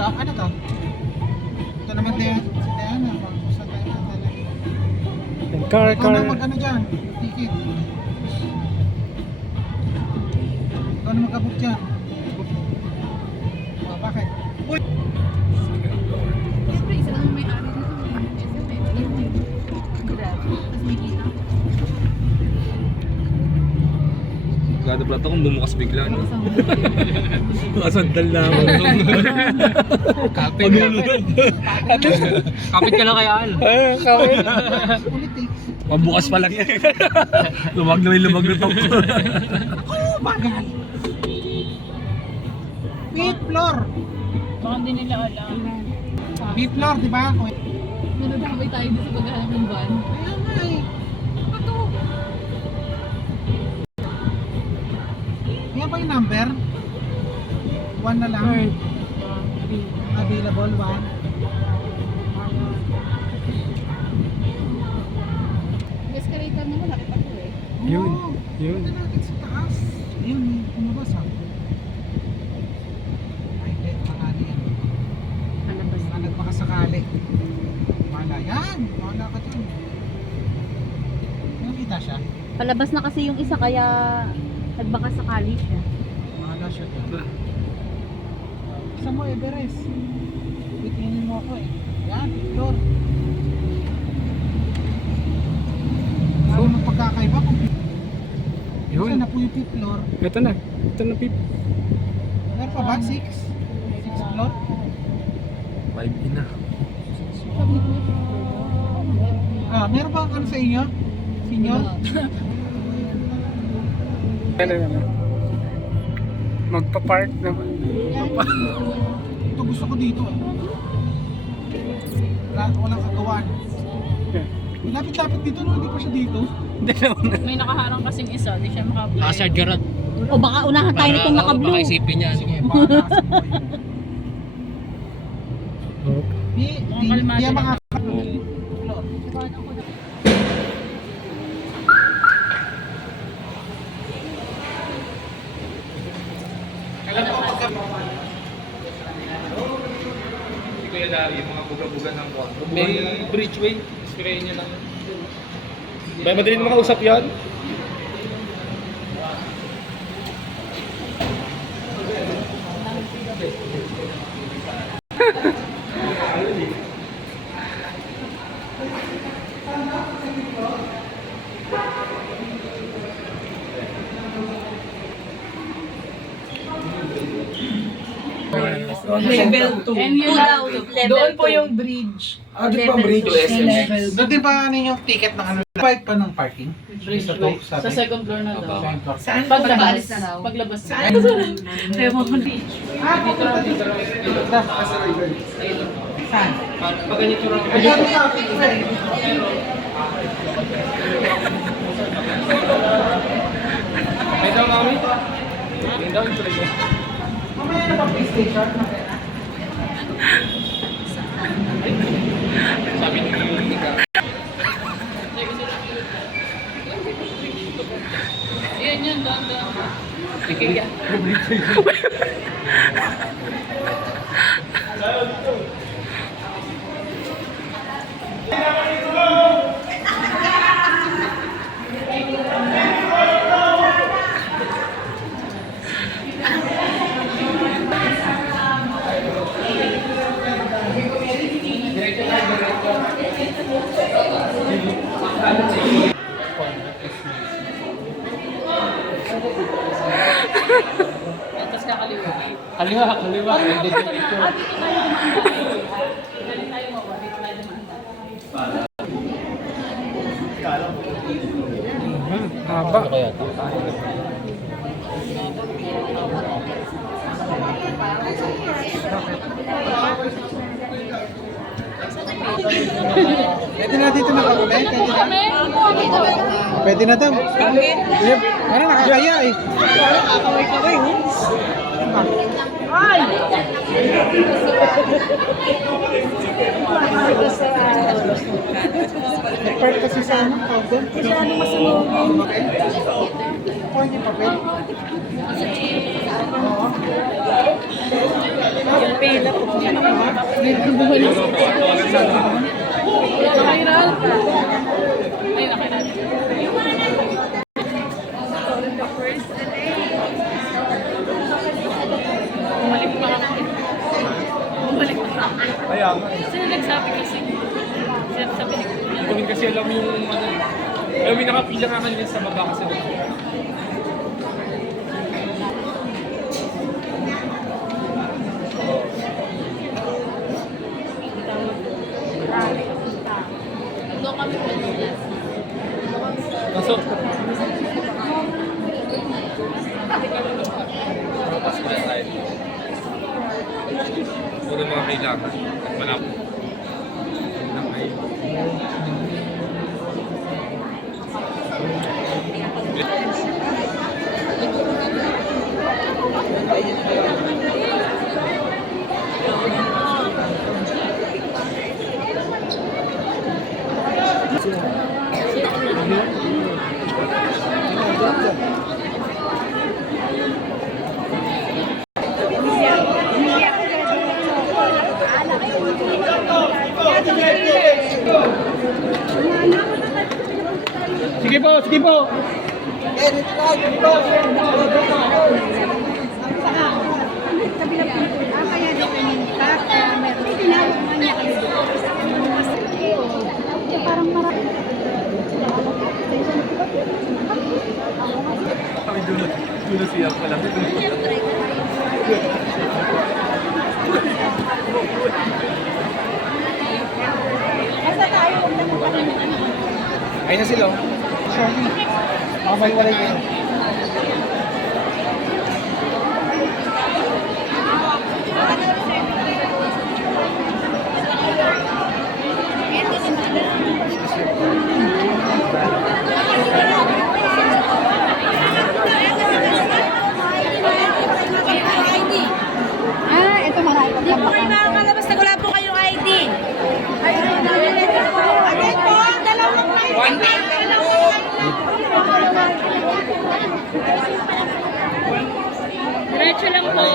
Ito, ano to? Ito naman din, si Diana. Sa tayo na talaga. Car. Ikaw na mag-ano dyan, ticket. Ikaw na mag-abot dyan. Oh, bakit? Uy! Siyempre, isa lang may ari na tapos may kita. Gada pala ito kung bumukas bigla. No? Makasandal na ako. Kapit. Kapit ka lang kay Al. Kapit. Ulit eh. Mabukas pa lang yan. Lumag na top. Ako, bagal. Fifth floor. Baka hindi nila alam. Fifth floor, di ba? Nadadamay tayo dito sa paghahanap ng van. Kaya nga eh. Ito. Yan ba yung number? 1 na lang. Available 1. Escalator naman, nakita ko eh. Yun. Punta natin sa taas. Yun, kumabas ah. Ay, hindi. Makali yan. Palabas. Mga nagmakasakali. Wala yan. Wala ka dyan. Nakita siya. Palabas na kasi yung isa kaya nagbaka sakali siya. Wala siya dyan. Isa mo, Everest. Itingin mo ako eh. Yan, floor. So, anong pagkakaiba kung Yun. saan na po yung fifth floor? Ito na Pip. Meron pa ba? 6? 6th floor? 5 na. Ah, meron ba ano sa inyo? Senior? Ano. Magpa-park naman. Ito gusto ko dito eh. Walang kagawaan. Lapit-lapit dito no, hindi pa siya dito. May nakaharang kasing isa, di siya makablay. Asad garad. O baka unahan tayo nitong naka-blue. Baka isipin niya. Sige, pakanasin mo yun. Di kalmado yan mga Hindi ko yan yung mga buga-buga ng kwan. May bridgeway. Sprayin niya lang. May madaling makausap yan? Level 2. And yun daw, Doon po yung bridge. di ba bridge? Level Doon di ba ano yung ticket ng ano? Bayad pa ng parking? sa second floor na daw. Second floor. Saan? Paglabas na raw. Paglabas na. Kaya mo ko beach. Ah, dito lang dito. Saan? Pag ganito lang. May daw mami? May daw yung tuloy. Mamaya na pa PlayStation. Sabi ni Nika. Yan yun, doon. Sige yan. Tapos kakaliwa. Kaliwa. Hindi dito. Dito tayo dumaan. Galing tayo mawa. Dito tayo dumaan. Haba. Kaya ito. Pwede na dito na kami? Pwede na daw. Ano nakakaya eh. Nakakaway-kaway oh. Ay! Nag-park kasi sa ano, problem. Kasi ano masunogin? Ako hindi papel. Oo. Yung pila po. Tawagan sana. Nakairal ka. Ay, nakairal. Bumalik pa kami. Bumalik pa kami. Kaya nga. Sino nagsabi kasi? Sino sabi ni Kuya? Hindi ko rin kasi alam yung ano. Ayaw, may nakapila nga kanina sa baba kasi. Doon kami Pilipinas. Kaso, Pasko na tayo. Puro mga kailangan. At malapit. Nang ay. Sige po, sige po. Kami dulo siya pala. Ayun na sila. Sorry. Makabaliwalay kayo. Ito marami. Hindi po kayo nakakalabas na wala po kayong ID. Again po, dalawang ID. Diretso lang po.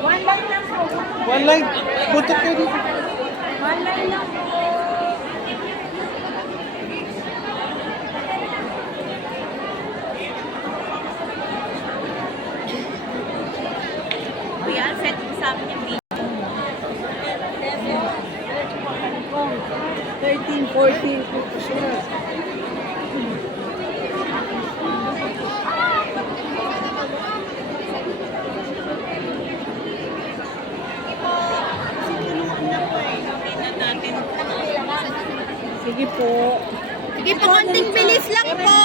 One line lang po. One line. Buntot kayo dito. One line lang po. Kuya, set mo sa amin yung video. 13, 14. Sige po. Sige po, konting bilis lang po.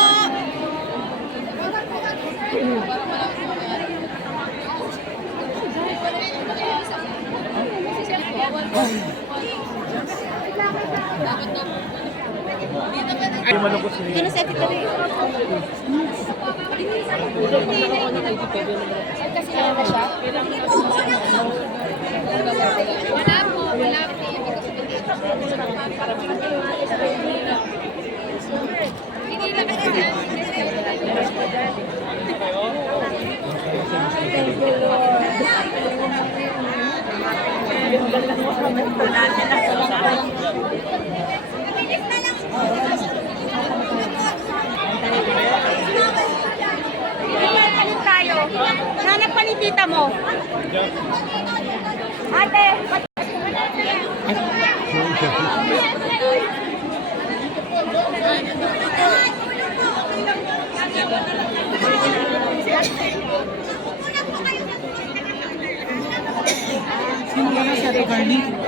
Ay, malungkot sila. Kino sa ito rin. Kasi na siya. Wala po, wala po. Hindi na kasi. Palit tayo. Hanap pa ni tita mo. Ate, Sino ba na si Ate Carly?